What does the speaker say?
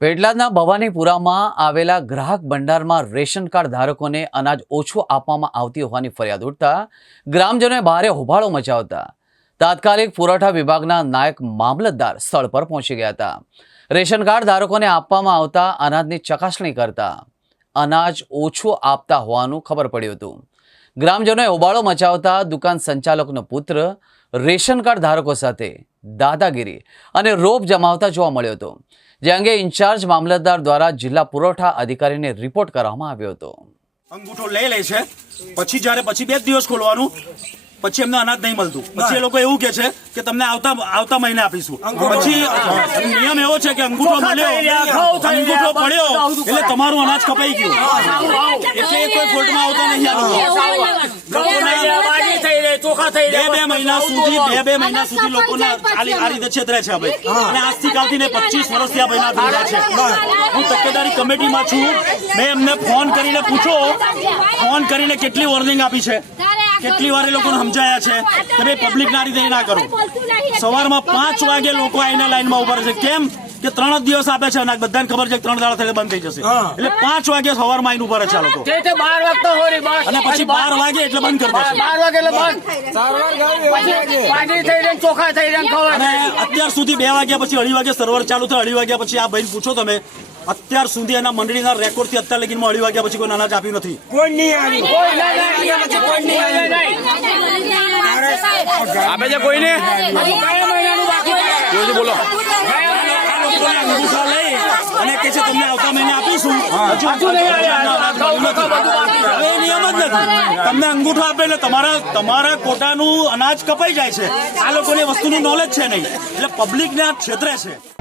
પેટલાદના ભવાનીપુરામાં આવેલા ગ્રાહક ભંડારમાં ration card ધારકોને અનાજ ઓછું આપવામાં આવતી હોવાની ફરિયાદ ઉઠતા ગ્રામજનોએ ભારે હોબાળો મચાવતા. તાત્કાલિક પુરવઠા વિભાગના નાયક મામલતદાર સ્થળ પર પહોંચી ગયા હતા. રેશન કાર્ડ ધારકોને આપવામાં આવતા અનાજની ચકાસણી કરતા અનાજ ઓછું આપતા હોવાનું ખબર પડ્યું હતું. ગ્રામજનોએ હોબાળો મચાવતા દુકાન સંચાલકનો પુત્ર રેશન કાર્ડ ધારકો સાથે દાદાગીરી અને રોપ જમાવતા જોવા મળ્યો હતો જે અંગે ઇન્ચાર્જ મામલતદાર દ્વારા જિલ્લા પુરવઠા અધિકારીને રિપોર્ટ કરવામાં આવ્યો હતો. અંગૂઠો લઈ લે છે. પછી જ્યારે પછી બે દિવસ ખોલવાનું પછી એમને અનાજ નહીં મળતું. પછી એ લોકો એવું કે છે કે તમને આવતા આવતા મહિને આપીશું. પછી નિયમ એવો છે કે અંગૂઠો મળ્યો અંગૂઠો પડ્યો એટલે તમારું અનાજ કપાઈ ગયું. એટલે કોઈ કોર્ટમાં આવતા નહીં મહિના સુધી બે બે મહિના સુધી લોકોના આ આ રીતે છેતરે છે ભાઈ. અને આજથી કાલથી ને પચીસ વર્ષથી આ ભાઈના ધંધા છે. હું તકેદારી કમિટીમાં છું. મેં એમને ફોન કરીને પૂછો. ફોન કરીને કેટલી વોર્નિંગ આપી છે? કેટલી વાર એ લોકોને સમજાયા છે? કે ભાઈ પબ્લિક ના રીતે ના કરો. સવારમાં પાંચ વાગે લોકો આઈને લાઈનમાં ઊભા રહે છે. કેમ? કે ત્રણ જ દિવસ આપે છે અને બધાને ખબર છે કે ત્રણ દાડા થઈને બંધ થઈ જશે. એટલે પાંચ વાગે સવારમાં ઊભા રહે છે લોકો. બાર વાગતા હોય અને પછી બાર વાગે એટલે બંધ કરી દેશે. બાર વાગે એટલે બંધ. થઈ ચોખા થઈ ખબર. અને અત્યાર સુધી બે વાગ્યા પછી અઢી વાગે સર્વર ચાલુ થાય અઢી વાગ્યા પછી આ ભાઈ પૂછો તમે અત્યાર સુધી એના મંડળીના રેકોર્ડથી અત્યાર લગીનમાં અઢી વાગ્યા પછી કોઈ અનાજ આપ્યું નથી. કોઈ નહીં આવી. કોઈ કોઈ નહીં આપે છે કોઈને? બોલો. લોકોને અંગૂઠા લઈ અને કે છે તમને આવતા મહિને આપીશું. હજુ નથી. હવે નિયમ જ નથી. તમને અંગૂઠો આપે એટલે તમારા તમારા કોટાનું અનાજ કપાઈ જાય છે. આ લોકોને વસ્તુનું નોલેજ છે નહીં. એટલે પબ્લિકને આ ક્ષેત્રે છે.